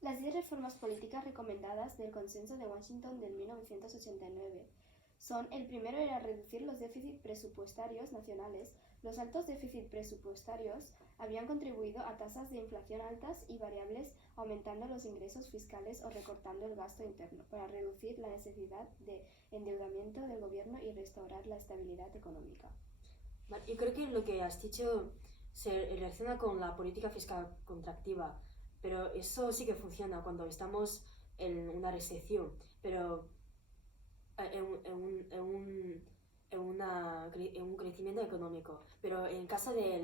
Las 10 reformas políticas recomendadas del Consenso de Washington del 1989 son: el primero era reducir los déficits presupuestarios nacionales. Los altos déficits presupuestarios habían contribuido a tasas de inflación altas y variables, aumentando los ingresos fiscales o recortando el gasto interno, para reducir la necesidad de endeudamiento del gobierno y restaurar la estabilidad económica. Yo creo que lo que has dicho se relaciona con la política fiscal contractiva, pero eso sí que funciona cuando estamos en una recesión, pero en un crecimiento económico. Pero en caso de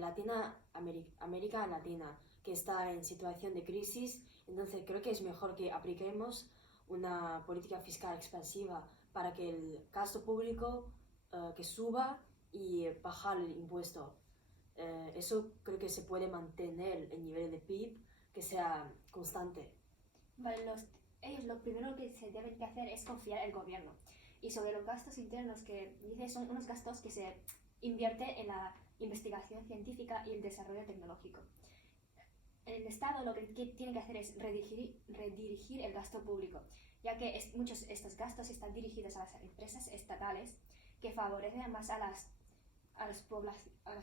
América Latina, que está en situación de crisis, entonces creo que es mejor que apliquemos una política fiscal expansiva para que el gasto público que suba y bajar el impuesto. Eso creo que se puede mantener el nivel de PIB que sea constante. Vale, ellos lo primero que se deben de hacer es confiar en el gobierno. Y sobre los gastos internos que dice, son unos gastos que se invierte en la investigación científica y el desarrollo tecnológico. El Estado lo que tiene que hacer es redirigir el gasto público, ya que muchos de estos gastos están dirigidos a las empresas estatales que favorecen más a las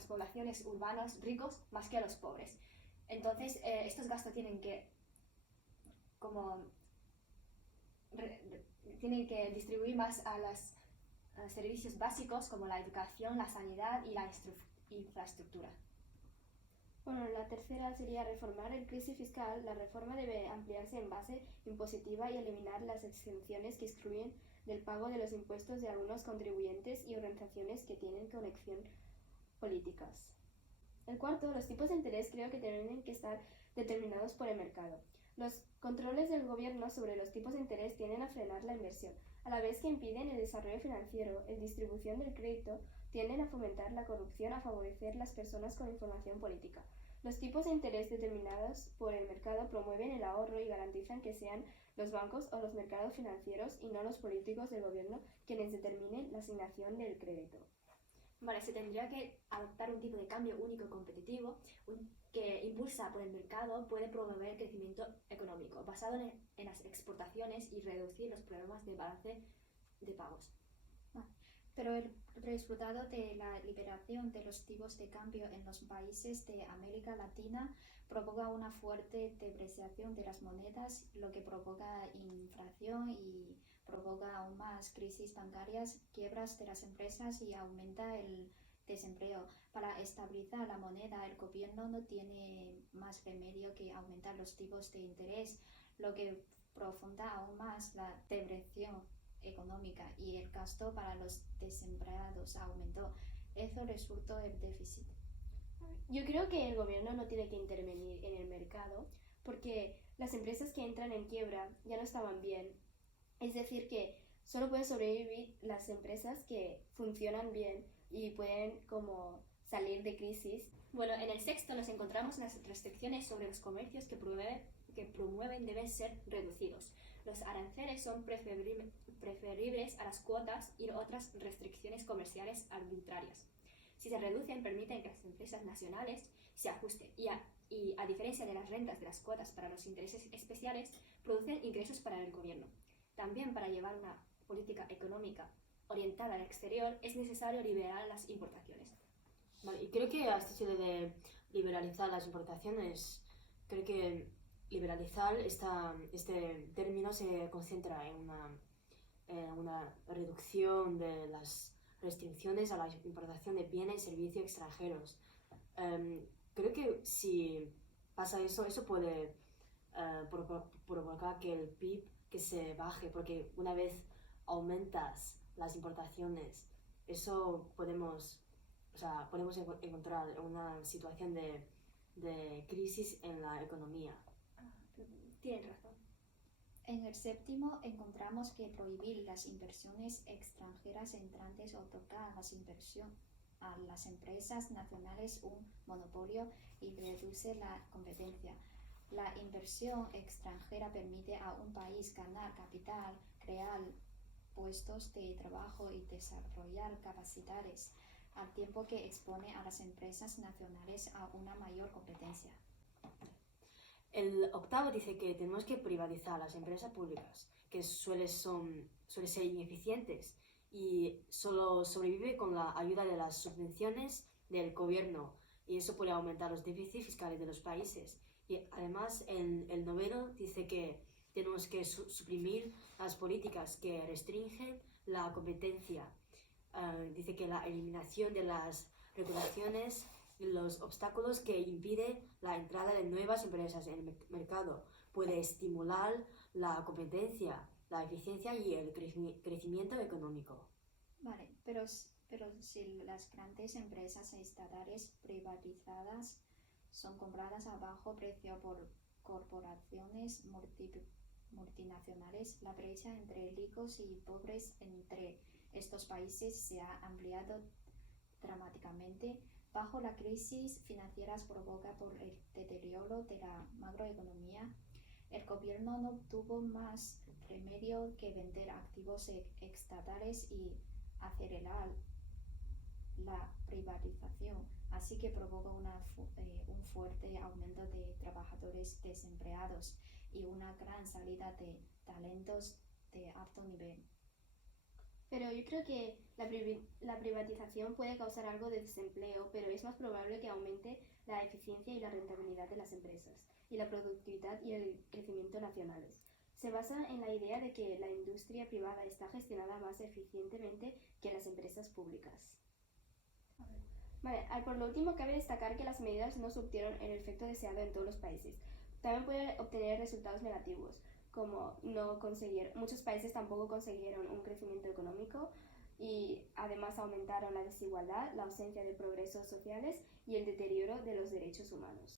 poblaciones urbanas ricos más que a los pobres. Entonces, estos gastos tienen que distribuir más a los servicios básicos como la educación, la sanidad y la infraestructura. Bueno, la tercera sería reformar el crisis fiscal. La reforma debe ampliarse en base impositiva y eliminar las exenciones que excluyen del pago de los impuestos de algunos contribuyentes y organizaciones que tienen conexión políticas. El cuarto, los tipos de interés creo que tienen que estar determinados por el mercado. Los controles del gobierno sobre los tipos de interés tienden a frenar la inversión, a la vez que impiden el desarrollo financiero, la distribución del crédito, tienden a fomentar la corrupción, a favorecer las personas con información política. Los tipos de interés determinados por el mercado promueven el ahorro y garantizan que sean los bancos o los mercados financieros y no los políticos del gobierno quienes determinen la asignación del crédito. Vale, se tendría que adoptar un tipo de cambio único competitivo que, impulsa por el mercado, puede promover el crecimiento económico basado en las exportaciones y reducir los problemas de balance de pagos. Pero el resultado de la liberación de los tipos de cambio en los países de América Latina provoca una fuerte depreciación de las monedas, lo que provoca inflación y provoca aún más crisis bancarias, quiebras de las empresas y aumenta el desempleo. Para estabilizar la moneda, el gobierno no tiene más remedio que aumentar los tipos de interés, lo que profunda aún más la depresión económica, y el gasto para los desempleados aumentó. Eso resultó el déficit. Yo creo que el gobierno no tiene que intervenir en el mercado porque las empresas que entran en quiebra ya no estaban bien. Es decir, que solo pueden sobrevivir las empresas que funcionan bien y pueden como salir de crisis. Bueno, en el sexto nos encontramos las restricciones sobre los comercios que promueven deben ser reducidos. Los aranceles son preferibles a las cuotas y otras restricciones comerciales arbitrarias. Si se reducen, permiten que las empresas nacionales se ajusten y a diferencia de las rentas de las cuotas para los intereses especiales, producen ingresos para el gobierno. También, para llevar una política económica orientada al exterior, es necesario liberar las importaciones. Vale, y creo que has dicho de liberalizar las importaciones. Creo que liberalizar este término se concentra en una reducción de las restricciones a la importación de bienes y servicios extranjeros. Creo que si pasa eso puede provocar que el PIB que se baje, porque una vez aumentas las importaciones, eso podemos encontrar una situación de crisis en la economía. Tienen razón. En el séptimo encontramos que prohibir las inversiones extranjeras entrantes otorga a las empresas nacionales un monopolio y reduce la competencia. La inversión extranjera permite a un país ganar capital, crear puestos de trabajo y desarrollar capacidades, al tiempo que expone a las empresas nacionales a una mayor competencia. El octavo dice que tenemos que privatizar las empresas públicas, que suelen ser ineficientes y solo sobrevive con la ayuda de las subvenciones del gobierno, y eso puede aumentar los déficits fiscales de los países. Y además el noveno dice que tenemos que suprimir las políticas que restringen la competencia. Dice que la eliminación de las regulaciones y los obstáculos que impiden la entrada de nuevas empresas en el mercado puede estimular la competencia, la eficiencia y el crecimiento económico. Vale, pero si las grandes empresas estatales privatizadas son compradas a bajo precio por corporaciones multinacionales, la brecha entre ricos y pobres entre estos países se ha ampliado dramáticamente. Bajo la crisis financiera provocada por el deterioro de la macroeconomía, el gobierno no tuvo más remedio que vender activos estatales y acelerar la privatización, así que provocó un fuerte aumento de trabajadores desempleados y una gran salida de talentos de alto nivel. Pero yo creo que la privatización puede causar algo de desempleo, pero es más probable que aumente la eficiencia y la rentabilidad de las empresas, y la productividad y el crecimiento nacionales. Se basa en la idea de que la industria privada está gestionada más eficientemente que las empresas públicas. Vale, por lo último, cabe destacar que las medidas no surtieron el efecto deseado en todos los países. También puede obtener resultados negativos, como muchos países tampoco consiguieron un crecimiento económico y además aumentaron la desigualdad, la ausencia de progresos sociales y el deterioro de los derechos humanos.